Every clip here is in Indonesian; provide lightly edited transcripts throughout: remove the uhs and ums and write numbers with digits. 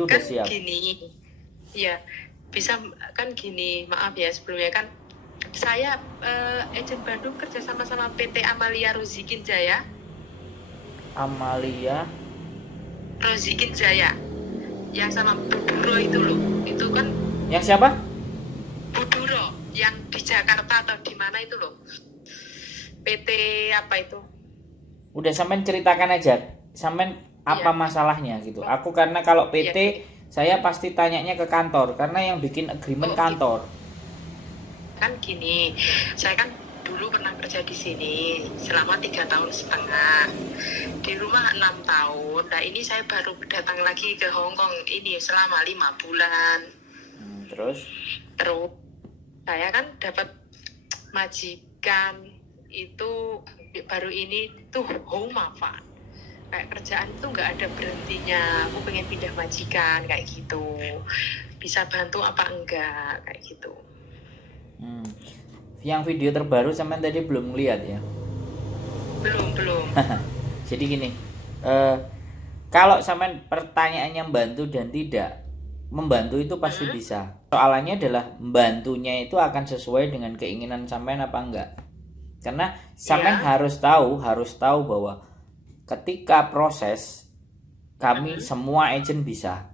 Udah Kan siap. gini, ya bisa kan gini, maaf ya sebelumnya kan saya agent Bandung kerja sama PT Amalia Rozikin Jaya. Amalia. Rozikin Jaya yang sama Buduro itu loh, itu kan Yang siapa? Buduro yang di Jakarta atau di mana itu loh, PT apa itu. Udah sampean ceritakan aja. Sampean apa Iya. masalahnya gitu. Aku karena kalau PT Iya. saya pasti tanyanya ke kantor karena yang bikin agreement Oh, kantor. Kan gini, saya kan dulu pernah kerja di sini selama 3 tahun setengah, di rumah 6 tahun. Nah ini saya baru datang lagi ke Hong Kong ini selama 5 bulan. Terus Saya kan dapat majikan itu baru ini tuh home apa kayak kerjaan itu nggak ada berhentinya. Aku pengen pindah majikan kayak gitu, bisa bantu apa enggak kayak gitu. yang video terbaru sampean tadi belum lihat ya. Belum. Jadi gini, kalau sampean pertanyaannya membantu dan tidak, membantu itu pasti bisa. Soalannya adalah membantunya itu akan sesuai dengan keinginan sampean apa enggak. Karena sampean harus tahu bahwa ketika proses kami semua agent bisa.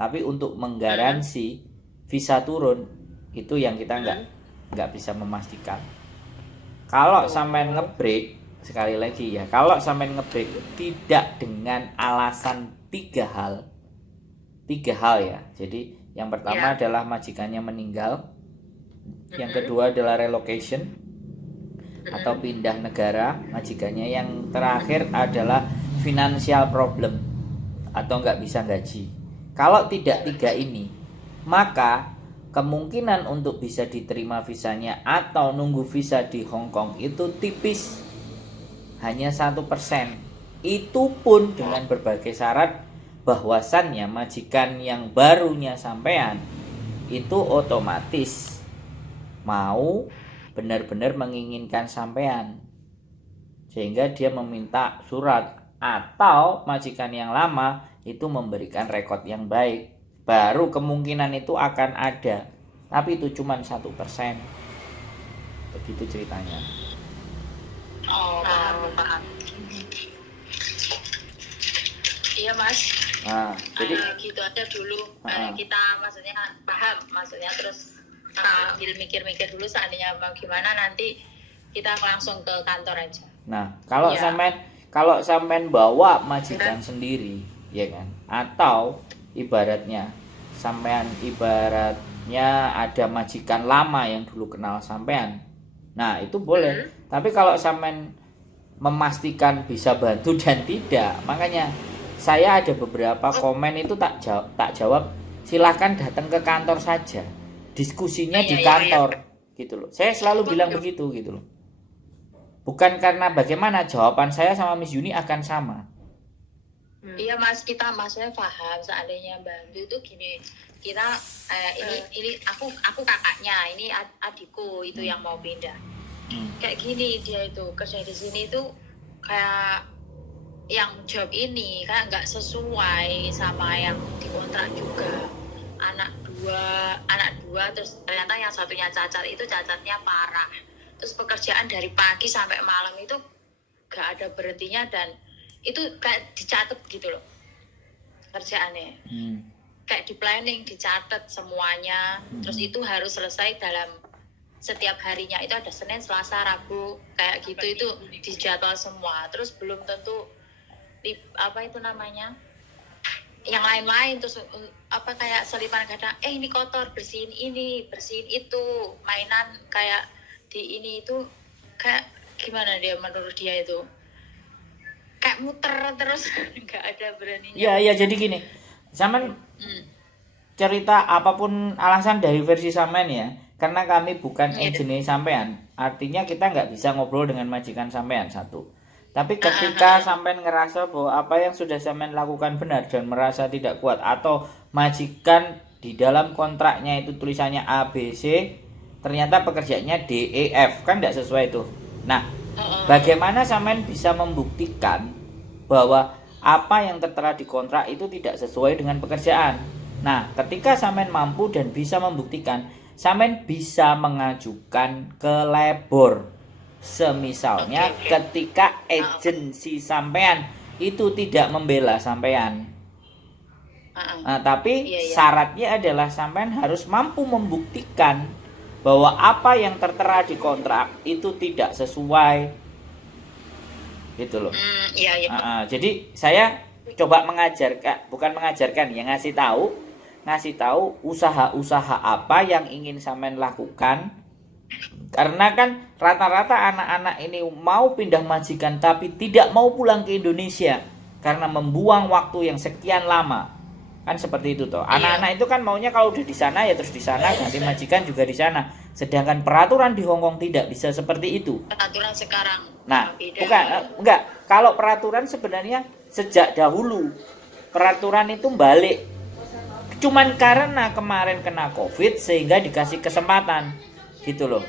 Tapi untuk menggaransi visa turun itu yang kita nggak bisa memastikan. Kalau sampean ngebreak, sekali lagi ya, kalau sampean ngebreak tidak dengan alasan tiga hal ya. Jadi yang pertama adalah majikannya meninggal, yang kedua adalah relocation atau pindah negara majikannya, yang terakhir adalah financial problem atau nggak bisa gaji. Kalau tidak tiga ini, maka kemungkinan untuk bisa diterima visanya atau nunggu visa di Hong Kong itu tipis, hanya 1%. Itu pun dengan berbagai syarat bahwasannya majikan yang barunya sampean itu otomatis mau benar-benar menginginkan sampean, sehingga dia meminta surat, atau majikan yang lama itu memberikan rekod yang baik, baru kemungkinan itu akan ada. Tapi itu cuma 1%. Begitu ceritanya. Oh, paham. Iya mas. Nah, jadi gitu aja dulu. Kita maksudnya paham, maksudnya terus sambil mikir-mikir dulu seandainya mau gimana, nanti kita langsung ke kantor aja. Nah, kalau sampean bawa majikan sendiri, ya kan? Atau ibaratnya ada majikan lama yang dulu kenal sampean. Nah, itu boleh. Tapi kalau sampean memastikan bisa bantu dan tidak, makanya saya ada beberapa komen itu tak jawab. Silahkan datang ke kantor saja. Diskusinya di kantor gitu loh. Saya selalu bilang begitu gitu loh. Bukan karena bagaimana, jawaban saya sama Miss Yuni akan sama. Iya mas, kita maksudnya paham seandainya bantu itu gini, kita ini aku kakaknya, ini adikku itu yang mau pindah. Kayak gini, dia itu kerja di sini itu kayak yang job ini kayak nggak sesuai sama yang dikontrak juga. Anak dua terus ternyata yang satunya cacat, itu cacatnya parah. Terus pekerjaan dari pagi sampai malam itu gak ada berhentinya, dan itu kayak dicatat gitu loh kerjaannya. Kayak di planning, dicatat semuanya. Terus itu harus selesai dalam setiap harinya, itu ada Senin, Selasa, Rabu kayak gitu, itu dijadwal semua. Terus belum tentu apa itu namanya yang lain-lain, terus apa kayak selipan kadang ini kotor, bersihin ini, bersihin itu, mainan kayak di ini itu kayak gimana dia, menurut dia itu kayak muter terus nggak ada beraninya. Iya jadi gini, Sampean Hmm. cerita apapun alasan dari versi sampean ya, karena kami bukan Iya. agent sampean, artinya kita nggak bisa ngobrol dengan majikan sampean satu. Tapi ketika sampean ngerasa bahwa apa yang sudah sampean lakukan benar dan merasa tidak kuat, atau majikan di dalam kontraknya itu tulisannya A B C, ternyata pekerjaannya D E F, kan tidak sesuai itu. Nah, bagaimana sampean bisa membuktikan bahwa apa yang tertera di kontrak itu tidak sesuai dengan pekerjaan? Nah, ketika sampean mampu dan bisa membuktikan, sampean bisa mengajukan ke labor. Semisalnya ketika agensi sampean itu tidak membela sampean. Nah, tapi syaratnya adalah sampean harus mampu membuktikan bahwa apa yang tertera di kontrak itu tidak sesuai. Gitu loh. Iya. Jadi saya coba mengajarkan, bukan mengajarkan ya, ngasih tahu usaha-usaha apa yang ingin sampean lakukan. Karena kan rata-rata anak-anak ini mau pindah majikan tapi tidak mau pulang ke Indonesia karena membuang waktu yang sekian lama. Kan seperti itu toh. Anak-anak itu kan maunya kalau udah di sana ya terus di sana, ganti majikan juga di sana. Sedangkan peraturan di Hong Kong tidak bisa seperti itu. Peraturan sekarang. Nah, beda. enggak. Kalau peraturan sebenarnya sejak dahulu peraturan itu balik. Cuman karena kemarin kena Covid sehingga dikasih kesempatan. Gitu loh.